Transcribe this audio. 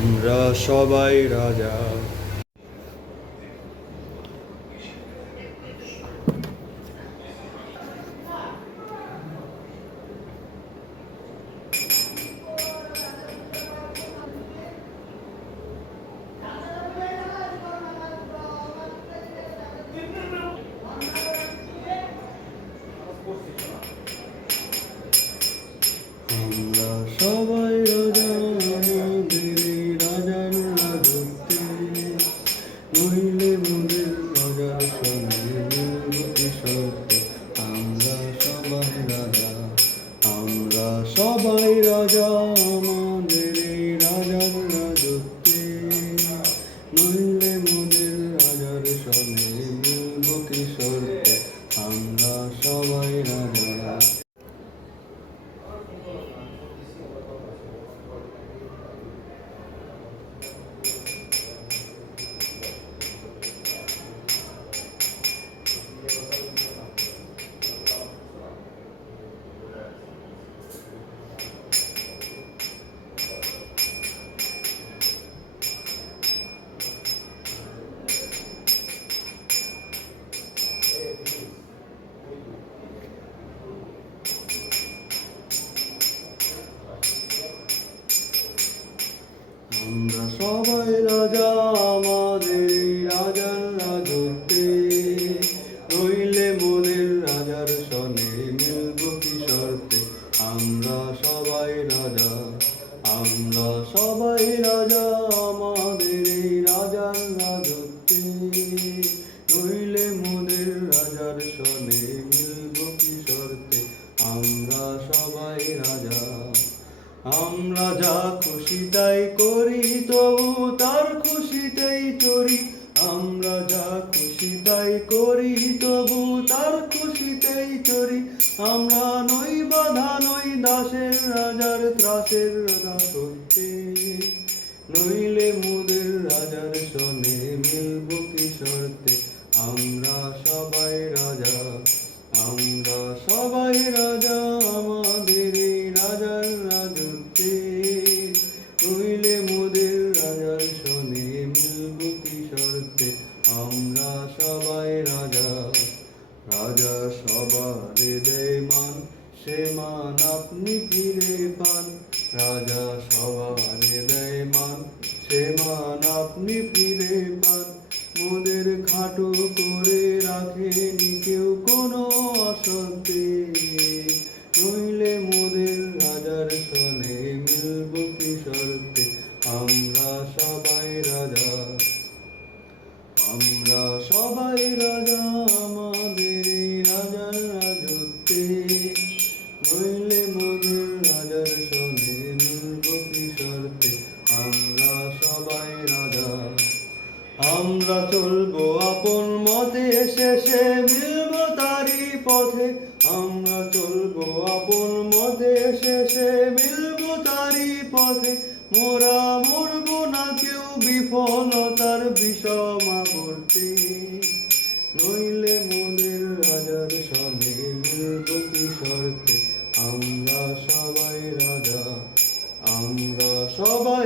আমরা সবাই রাজা। আমরা সবাই রাজা, আমাদের এই রাজার রাজত্বে, নইলে মোদের রাজার সঙ্গে মিলবো শর্তে। আমরা সবাই রাজা, আমরা সবাই রাজা, আমাদের এই রাজার রাজত্বে, নইলে মোদের রাজার সঙ্গে মিলবো শর্তে। আমরা সবাই রাজা। আমরা সবাই রাজা, আমাদের এই রাজার রাজত্বে, নইলে মোদের রাজার সনে মিলব কি শর্তে। আমরা সবাই রাজা, আমরা সবাই রাজা, আমাদের এই রাজার রাজত্বে, নইলে মোদের রাজার সনে মিলব কি শর্তে। আমরা সবাই রাজা। আমরা যা খুশি তাই করি, তবু তার খুশিতেই চরি। আমরা যা খুশি তাই করি, তবু তার খুশিতেই চরি। আমরা নই বাধা, নই দাসের রাজার ত্রাসের দাসত্বে, নইলে মোদের রাজার সনে মিলব কি শর্তে। আমরা সবাই রাজা, আমরা সবাই রাজা, আমাদের এই রাজার রাজত্বে, নইলে মোদের রাজার সনে মিলব কি শর্তে। আমরা সবাই রাজা। রাজা সবার দেয় মান, সে মান আপনি ফিরে পান। রাজা সবার দেয় মান, সে মান আপনি ফিরে পান। মোদের খাটো করে রাখেনি কেউ কোনো অসতে, নইলে মোদের রাজার সনে মিলব কি শর্তে। আমরা সবাই রাজা, আমরা সবাই রাজা, আমাদের এই রাজার রাজত্বে, নইলে মোদের রাজার সনে মিলব কি শর্তে। আমরা সবাই রাজা। আমরা চলবো আপন মতে, শেষে মিলব তারি পথে। আমরা চলবো আপন মতে, শেষে মিলব তারি পথে। মোরা মরব না কেউ বিফলতার বিষমা করতে, নইলে মোদের রাজার সনে মিলব কি শর্তে। আমরা সবাই রাজা, আমরা সবাই